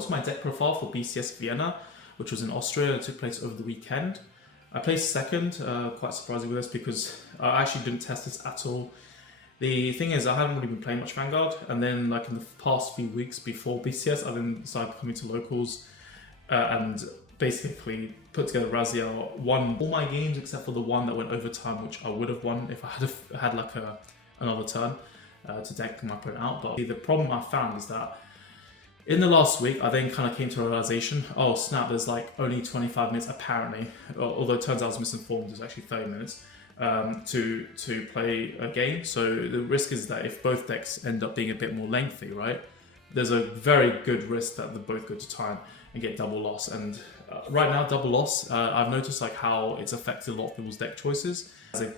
got to my deck profile for BCS Vienna, which was in Austria. It took place over the weekend. I placed second, quite surprising with this because I actually didn't test this at all. The thing is, I haven't really been playing much Vanguard, and then like in the past few weeks before BCS, I then decided coming to locals and basically put together Raziel, won all my games except for the one that went overtime, which I would have won if I had like another turn to deck my opponent out. But the problem I found is that in the last week, I then kind of came to a realization, oh snap, there's like only 25 minutes apparently, although it turns out I was misinformed, there's actually 30 minutes to play a game. So the risk is that if both decks end up being a bit more lengthy, right, there's a very good risk that they both go to time and get double loss. And right now, double loss, I've noticed like how it's affected a lot of people's deck choices as they've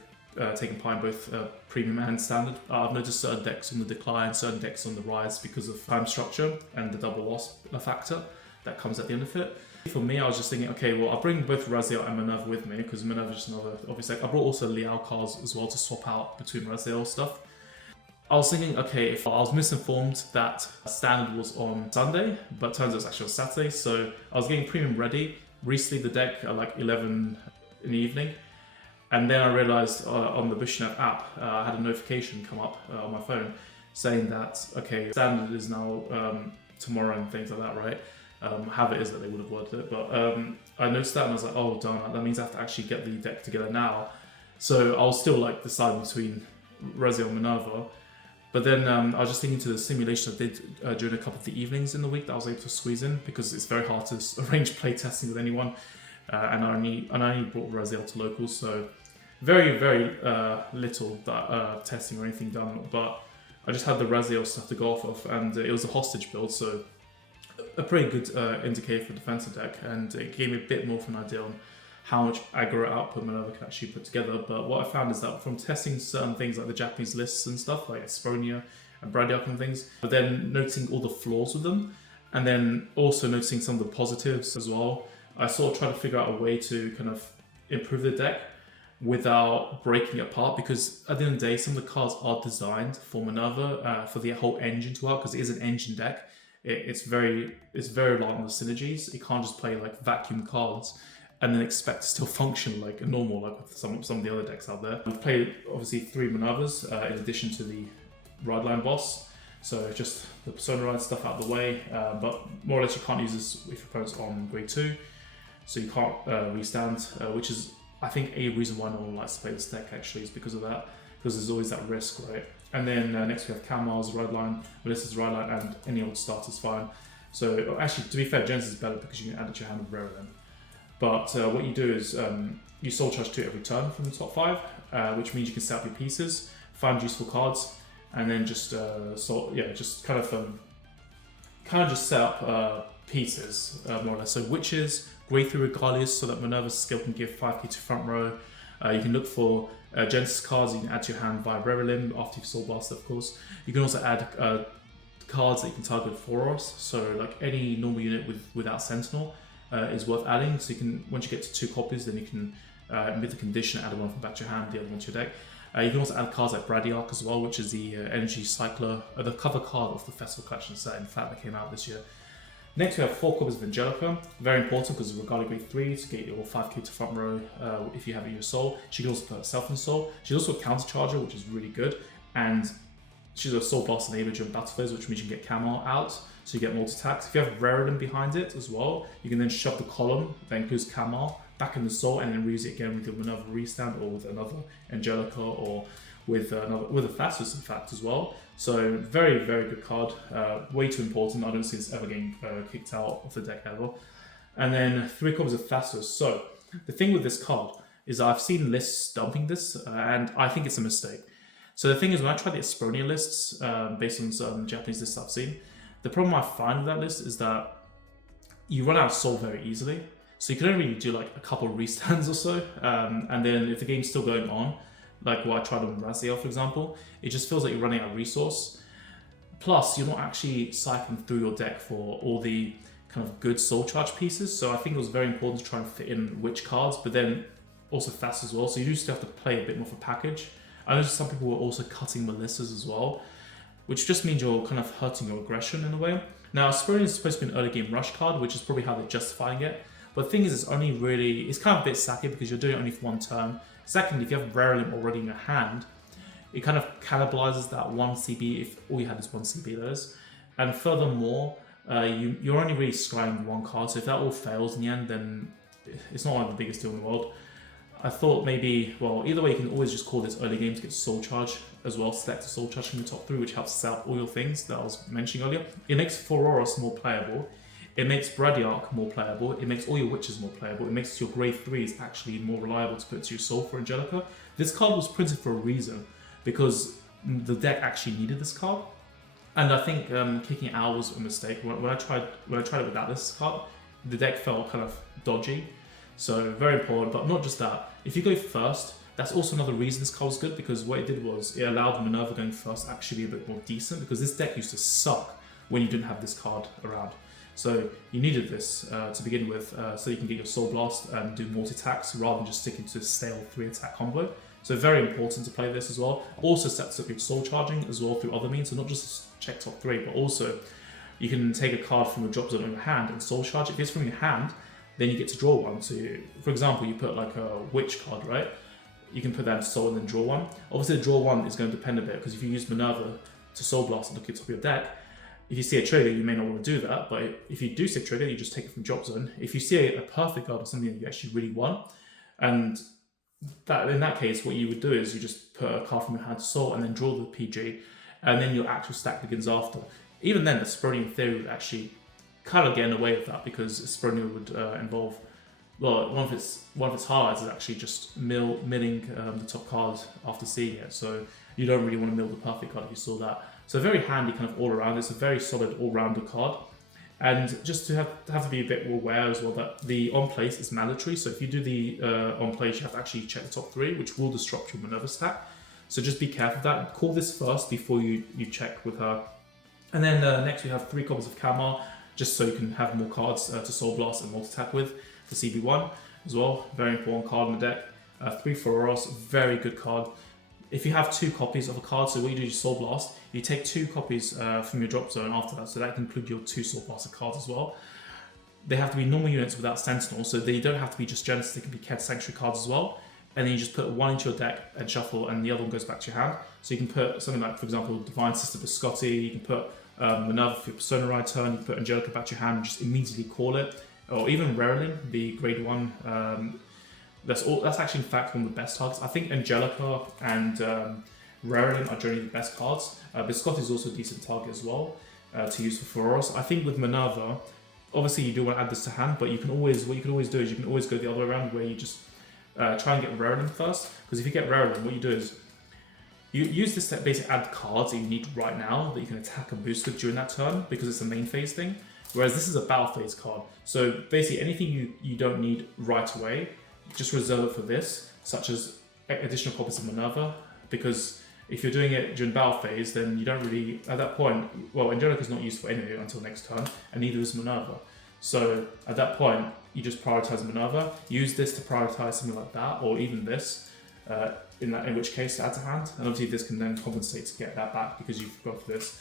taken part in both premium and standard. I've noticed certain decks on the decline, certain decks on the rise because of time structure and the double loss factor that comes at the end of it. For me, I was just thinking, okay, well, I'll bring both Raziel and Minerva with me because Minerva is just another obvious deck. I brought also Liao cards as well to swap out between Raziel stuff. I was thinking, okay, if I was misinformed that standard was on Sunday, but turns out it's actually on Saturday. So I was getting premium ready, resleeved the deck at like 11 in the evening. And then I realized on the Bushnell app, I had a notification come up on my phone saying that, okay, standard is now tomorrow and things like that, right? How it is that they would have worded it. But I noticed that and I was like, oh, darn, that means I have to actually get the deck together now. So I was still like deciding between Raziel and Minerva. But then I was just thinking to the simulation I did during a couple of the evenings in the week that I was able to squeeze in because it's very hard to arrange play testing with anyone. And I only brought Raziel to locals, so very, very little that testing or anything done. But I just had the Raziel stuff to go off of, and it was a hostage build, so a pretty good indicator for defensive deck, and it gave me a bit more of an idea on how much aggro output Minerva can actually put together. But what I found is that from testing certain things like the Japanese lists and stuff, like Espronia and Bradiark and things, but then noticing all the flaws with them, and then also noticing some of the positives as well, I sort of tried to figure out a way to kind of improve the deck without breaking it apart, because at the end of the day, some of the cards are designed for Minerva, for the whole engine to work, because it is an engine deck. It's very light on the synergies. You can't just play like vacuum cards and then expect to still function like a normal, like with some of the other decks out there. We've played obviously 3 Minervas in addition to the Ride Line boss. So just the Persona Ride stuff out of the way, but more or less you can't use this if your opponent's on grade 2. So you can't restand, which is, I think, a reason why no one likes to play this deck actually is because of that, because there's always that risk, right? And then next we have Kamal's Ride Line, Melissa's Ride Line, and any old starter's fine. So actually, to be fair, Genesis is better because you can add it to your hand with Rare then. But what you do is you soul charge 2 every turn from the top 5, which means you can set up your pieces, find useful cards, and then just just kind of just set up pieces more or less. So witches, grade 3 regardless, so that Minerva's skill can give 5k to front row. You can look for Genesis cards you can add to your hand via Revelim after you've soul blasted, of course. You can also add cards that you can target for us. So like any normal unit without Sentinel is worth adding. So you can, once you get to 2 copies, then you can with the condition add one from back to your hand, the other one to your deck. You can also add cards like Bradiark as well, which is the Energy Cycler, the cover card of the Festival Collection set, in fact, that came out this year. Next we have 4 copies of Angelica, very important because regarding grade 3 to get your 5k to front row if you have it in your soul. She can also put herself in soul. She's also a counter charger, which is really good, and she's a soul blast enabler during battle phase, which means you can get Kamal out, so you get multi attacks. If you have Raritan behind it as well, you can then shove the column that includes Kamal back in the soul and then reuse it again with your Minerva restand or with another Angelica or with a Thassus in fact as well. So very, very good card, way too important. I don't see this ever getting kicked out of the deck ever. And then 3 copies of Thassus. So the thing with this card is I've seen lists dumping this and I think it's a mistake. So the thing is, when I try the Espronia lists based on some Japanese lists I've seen, the problem I find with that list is that you run out of soul very easily. So you can only really do like a couple of restands or so, and then if the game's still going on, like what I tried on Raziel for example, it just feels like you're running out of resource. Plus, you're not actually cycling through your deck for all the kind of good soul charge pieces, so I think it was very important to try and fit in witch cards, but then also fast as well, so you do still have to play a bit more of a package. I know some people were also cutting Melissas as well, which just means you're kind of hurting your aggression in a way. Now, Aspironian is supposed to be an early game rush card, which is probably how they're justifying it. But the thing is, it's kind of a bit sacky because you're doing it only for one turn. Secondly, if you have Rarilim already in your hand, it kind of cannibalizes that 1 CB if all you had is 1 CB, that is. And furthermore, you're only really scrying one card, so if that all fails in the end, then it's not like the biggest deal in the world. I thought maybe, well, either way, you can always just call this early game to get Soul Charge as well. Select a Soul Charge from the top 3, which helps sell all your things that I was mentioning earlier. It makes Fororos more playable. It makes Bradyarch more playable. It makes all your witches more playable. It makes your grave 3s actually more reliable to put to your soul for Angelica. This card was printed for a reason, because the deck actually needed this card. And I think kicking it out was a mistake. When I tried it without this card, the deck felt kind of dodgy. So very important, but not just that. If you go first, that's also another reason this card was good, because what it did was it allowed Minerva going first actually be a bit more decent, because this deck used to suck when you didn't have this card around. So you needed this to begin with, so you can get your Soul Blast and do multi-attacks rather than just sticking to a stale 3-attack combo. So very important to play this as well. Also sets up your Soul Charging as well through other means, so not just check top 3, but also you can take a card from your drop zone in your hand and Soul Charge it. If it's from your hand, then you get to draw one. So for example, you put like a Witch card, right? You can put that into Soul and then draw one. Obviously the draw one is going to depend a bit, because if you use Minerva to Soul Blast and look at the top of your deck, if you see a trigger, you may not want to do that, but if you do see a trigger, you just take it from drop zone. If you see a perfect card or something that you actually really want, and that in that case, what you would do is you just put a card from your hand to Soul and then draw the PG, and then your actual stack begins after. Even then, the Aspironian theory would actually kind of get in the way of that, because Aspironian would involve, well, one of its highlights is actually just milling the top card after seeing it. So you don't really want to mill the perfect card if you saw that. So very handy kind of all around. It's a very solid all-rounder card. And just to have to be a bit more aware as well that the on-place is mandatory. So if you do the on-place, you have to actually check the top 3, which will disrupt your Minerva stack. So just be careful of that. Call this first before you check with her. And then next we have 3 copies of Kamar, just so you can have more cards to Soul Blast and multi-attack with for CB1 as well. Very important card in the deck. 3 Fororos, very good card. If you have 2 copies of a card, so what you do is Soul Blast, you take 2 copies from your drop zone after that, so that can include your 2 Soul Blaster cards as well. They have to be normal units without Sentinel, so they don't have to be just Genesis, they can be Ked Sanctuary cards as well. And then you just put one into your deck and shuffle, and the other one goes back to your hand. So you can put something like, for example, Divine Sister Biscotti, you can put Minerva for your Persona Ride turn, you can put Angelica back to your hand and just immediately call it. Or even Rariling, the grade 1, that's actually in fact one of the best targets. I think Angelica and Rariling are generally the best cards. Biscotti is also a decent target as well to use for Fororos. I think with Minerva, obviously you do want to add this to hand, but what you can always do is you can always go the other way around, where you just try and get Rariling first. Because if you get Rariling, what you do is you use this to basically add cards that you need right now that you can attack and boost with during that turn, because it's a main phase thing. Whereas this is a battle phase card. So basically anything you don't need right away, just reserve it for this, such as additional copies of Minerva, because if you're doing it during battle phase, then you don't really, at that point, well, Angelica is not useful anyway until next turn, and neither is Minerva. So at that point, you just prioritize Minerva, use this to prioritize something like that, or even this, in which case to add to hand, and obviously this can then compensate to get that back because you've got this.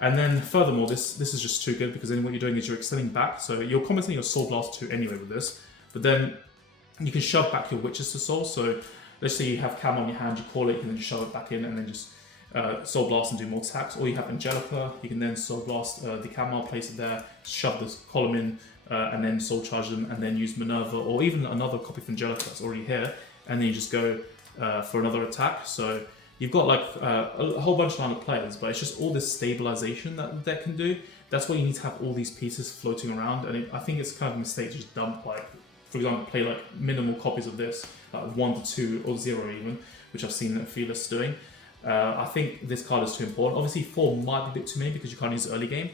And then furthermore, this is just too good, because then what you're doing is you're extending back, so you're compensating your Soul Blast 2 anyway with this, but then you can shove back your Witches to Soul. So let's say you have Cam on your hand, you call it, you can then just shove it back in and then just Soul Blast and do more attacks. Or you have Angelica, you can then Soul Blast the Camel, place it there, shove this column in, and then Soul Charge them, and then use Minerva, or even another copy of Angelica that's already here, and then you just go for another attack. So you've got like a whole bunch of line of players, but it's just all this stabilization that the deck can do. That's why you need to have all these pieces floating around, and I think it's kind of a mistake to just dump, like, for example, play like minimal copies of this, like 1 to 2 or 0 even, which I've seen Fearless doing. I think this card is too important. Obviously 4 might be a bit too many because you can't use it early game,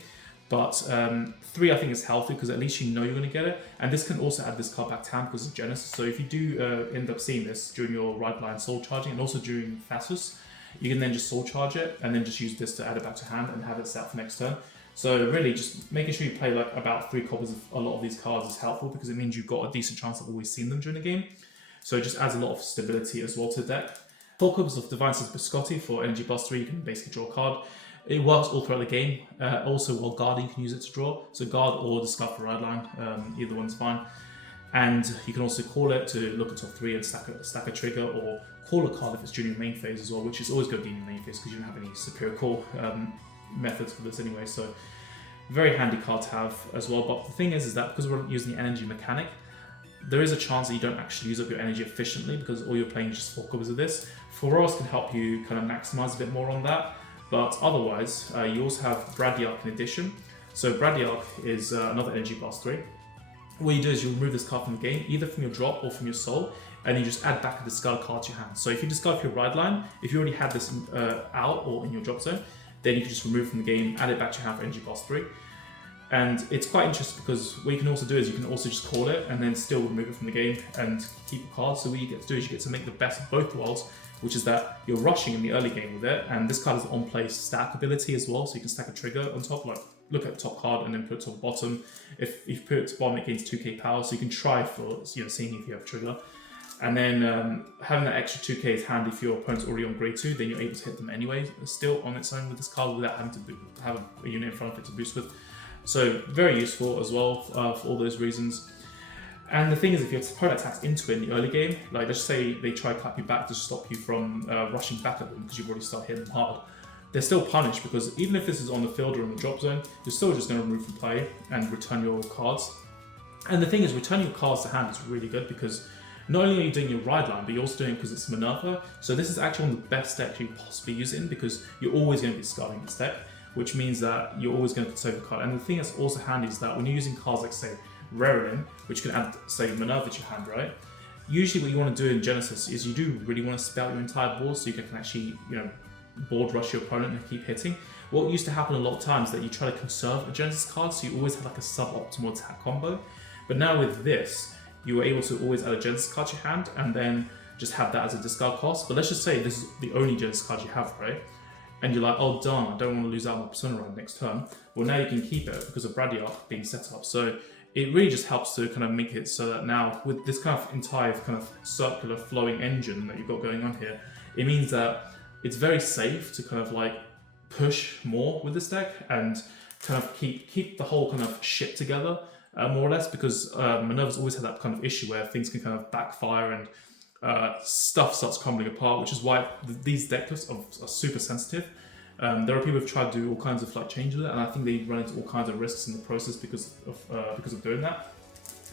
but 3 I think is healthy, because at least you know you're going to get it. And this can also add this card back to hand because of Genesis. So if you do end up seeing this during your right line Soul Charging, and also during Thassus, you can then just Soul Charge it and then just use this to add it back to hand and have it set for next turn. So really just making sure you play like about 3 copies of a lot of these cards is helpful, because it means you've got a decent chance of always seeing them during the game. So it just adds a lot of stability as well to the deck. 4 copies of Divine Sister Biscotti for Energy Plus 3, you can basically draw a card. It works all throughout the game. Also, while guarding, you can use it to draw. So guard or discard for ride line, either one's fine. And you can also call it to look at top 3 and stack a trigger, or call a card if it's during your main phase as well, which is always going to be in your main phase because you don't have any superior call methods for this anyway. So very handy card to have as well. But the thing is that because we're using the energy mechanic, there is a chance that you don't actually use up your energy efficiently because all you're playing is just 4 copies of this. Foros can help you kind of maximize a bit more on that. But otherwise, you also have Bradyarch in addition. So Bradyarch is another energy plus 3. What you do is you remove this card from the game, either from your drop or from your soul, and you just add back a discard card to your hand. So if you discard for your ride line, if you already had this out or in your drop zone, then you can just remove from the game, add it back to your hand for energy plus 3. And it's quite interesting because what you can also do is you can also just call it and then still remove it from the game and keep a card. So what you get to do is you get to make the best of both worlds, which is that you're rushing in the early game with it, and this card has on-play stack ability as well, so you can stack a trigger on top, like look at the top card and then put it to the bottom. If you put it to bottom, it gains 2k power, so you can try for seeing if you have a trigger. And then having that extra 2k is handy if your opponent's already on grade 2, then you're able to hit them anyway, still on its own with this card without having to have a unit in front of it to boost with. So very useful as well for all those reasons. And the thing is, if your opponent attacks into it in the early game, like let's say they try to clap you back to stop you from rushing back at them because you've already started hitting them hard, they're still punished because even if this is on the field or in the drop zone, you're still just going to remove from play and return your cards. And the thing is, returning your cards to hand is really good because not only are you doing your ride line, but you're also doing it because it's Minerva. So this is actually one of the best decks you can possibly use it in because you're always going to be discarding this deck, which means that you're always going to conserve your card. And the thing that's also handy is that when you're using cards like, say, Rarelin, which can add, say, Minerva to your hand, right? Usually what you want to do in Genesis is you do really want to spout your entire board so you can actually, board rush your opponent and keep hitting. What used to happen a lot of times is that you try to conserve a Genesis card, so you always have like a suboptimal attack combo. But now with this, you were able to always add a Genesis card to your hand and then just have that as a discard cost. But let's just say this is the only Genesis card you have, right? And you're like, oh darn, I don't want to lose out on my Persona Run next turn. Well, now you can keep it because of Bradyarch being set up. So it really just helps to kind of make it so that now with this kind of entire kind of circular flowing engine that you've got going on here, it means that it's very safe to kind of like push more with this deck and kind of keep the whole kind of ship together more or less, because Minerva's always had that kind of issue where things can kind of backfire and stuff starts crumbling apart, which is why these deck lists are super sensitive. There are people who've tried to do all kinds of like changes with it, and I think they run into all kinds of risks in the process because of doing that.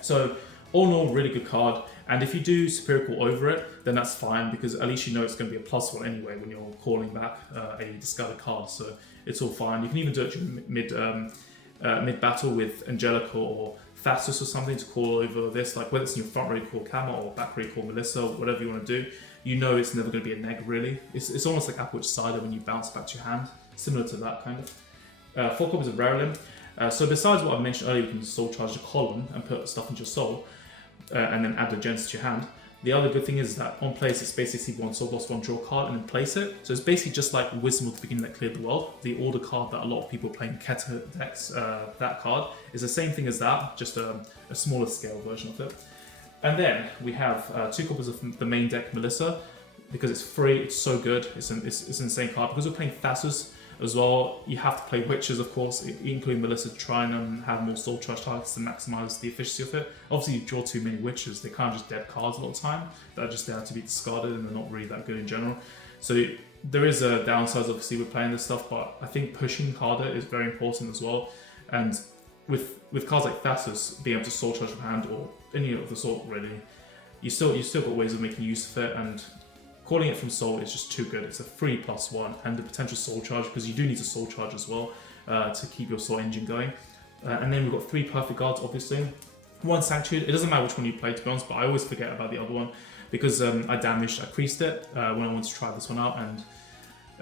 So all in all, really good card. And if you do Superior Call over it, then that's fine because at least you know it's going to be a +1 anyway when you're calling back a discarded card. So it's all fine. You can even do it mid battle with Angelica or Thassus or something to call over this, like whether it's in your front row you call Kama or back row you call Melissa, whatever you want to do. You know it's never going to be a neg really. It's almost like Applewood Cider when you bounce back to your hand, similar to that kind of. 4 copies of Rarelin. So besides what I mentioned earlier, you can soul charge the column and put stuff into your soul, and then add the Genesis to your hand. The other good thing is that on place it's basically one soul lost, one draw card, and then place it. So it's basically just like Wisdom at the beginning that cleared the world. The order card that a lot of people play in Keta decks, that card is the same thing as that, just a smaller scale version of it. And then we have 2 copies of the main deck Melissa, because it's free, it's so good, it's an insane card. Because we're playing Thassus as well, you have to play Witches, of course, including Melissa, to try and have more soul charge targets to maximize the efficiency of it. Obviously, you draw too many Witches, they're kind of just dead cards a lot of the time, that are just there to be discarded and they're not really that good in general. So there is a downside, obviously, with playing this stuff, but I think pushing harder is very important as well. And with cards like Thassus, being able to soul charge your hand or any of the sort, really, you still got ways of making use of it, and calling it from soul is just too good. It's a free +1 and the potential soul charge, because you do need to soul charge as well to keep your soul engine going. And then we've got 3 perfect guards, obviously. 1 sanctuary. It doesn't matter which one you play, to be honest, but I always forget about the other one because I creased it when I wanted to try this one out,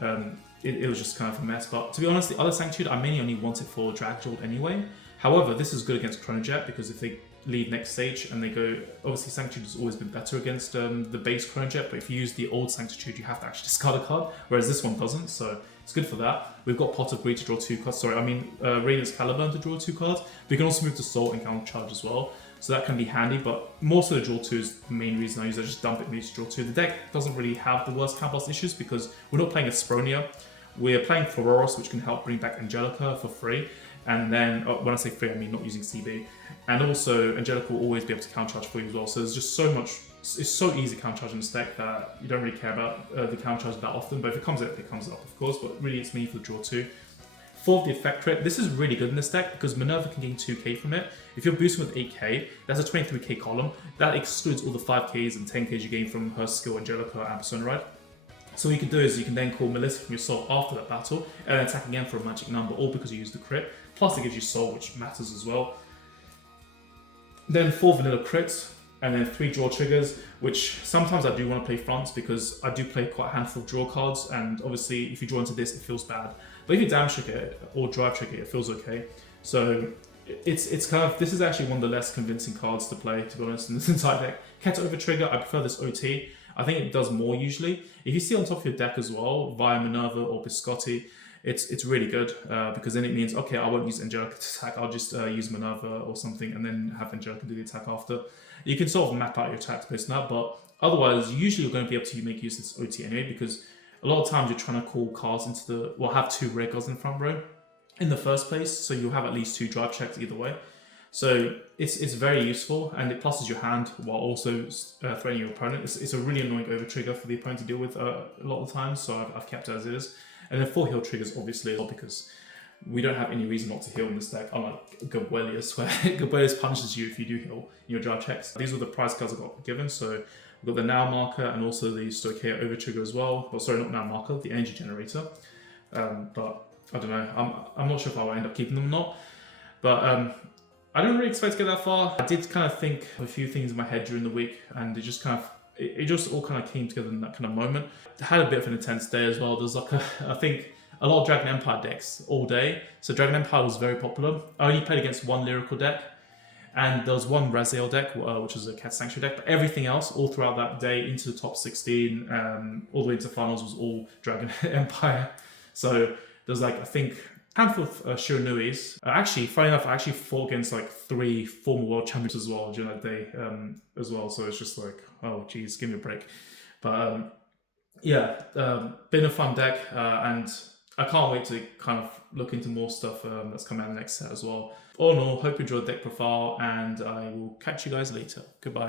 and it was just kind of a mess. But to be honest, the other sanctuary I mainly only want it for drag jolt anyway. However, this is good against Chronojet because if they leave next stage and they go, obviously Sanctitude has always been better against the base Chronojet, but if you use the old Sanctitude you have to actually discard a card, whereas this one doesn't, so it's good for that. We've got Pot of Greed to draw 2 cards, Radiant's Caliburn to draw 2 cards, but you can also move to Salt and Counter Charge as well, so that can be handy, but more so the draw 2 is the main reason I use it. I just dump it immediately to draw 2. The deck doesn't really have the worst counterblast issues because we're not playing a Spronia, We're playing Floros, which can help bring back Angelica for free. And then, when I say free, I mean not using CB. And also, Angelica will always be able to countercharge for you as well. So there's just so much, it's so easy countercharging this deck that you don't really care about the countercharge that often. But if it comes up, it comes up, of course. But really, it's mainly for the draw too. For the effect crit, this is really good in this deck because Minerva can gain 2k from it. If you're boosting with 8k, that's a 23k column. That excludes all the 5ks and 10ks you gain from her skill Angelica and Persona Ride. So what you can do is you can then call Melissa from your soul after that battle and then attack again for a magic number, all because you use the crit. Plus it gives you soul, which matters as well. Then 4 vanilla crits, and then 3 draw triggers, which sometimes I do want to play fronts because I do play quite a handful of draw cards, and obviously if you draw into this, it feels bad. But if you damage trigger it or drive trigger it, it feels okay. So it's kind of, this is actually one of the less convincing cards to play, to be honest, in this entire deck. Keto over trigger, I prefer this OT. I think it does more usually. If you see on top of your deck as well, via Minerva or Biscotti, it's really good because then it means, okay, I won't use Angelica to attack, I'll just use Minerva or something and then have Angelica do the attack after. You can sort of map out your attacks based on that, but otherwise, usually you're going to be able to make use of this OT anyway because a lot of times you're trying to call cards into the, well, have 2 rare cards in the front row in the first place, so you'll have at least 2 drive checks either way. So it's very useful and it pluses your hand while also threatening your opponent. It's a really annoying over trigger for the opponent to deal with a lot of the times, so I've kept it as is. And then 4 heal triggers obviously as well because we don't have any reason not to heal in this deck, unlike Gabuelius, where Gabuelius punishes you if you do heal in your drive checks. These were the prize cards I got given, so we've got the Now marker and also the Stoicheia over trigger as well. Well, sorry, not Now marker, the energy generator. But I don't know, I'm not sure if I'll end up keeping them or not. But I don't really expect to get that far. I did kind of think of a few things in my head during the week and it just kind of, it just all kind of came together in that kind of moment. I had a bit of an intense day as well. There's like I think a lot of Dragon Empire decks all day. So Dragon Empire was very popular. I only played against 1 lyrical deck and there was 1 Raziel deck, which was a Cat Sanctuary deck, but everything else all throughout that day into the top 16, all the way into finals was all Dragon Empire. So there's like, I think, handful of Shiranuis. Actually, funny enough, I actually fought against like 3 former world champions as well during that day as well. So it's just like, oh geez, give me a break. But yeah, been a fun deck and I can't wait to kind of look into more stuff that's coming out in the next set as well. All in all, hope you enjoyed the deck profile and I will catch you guys later. Goodbye.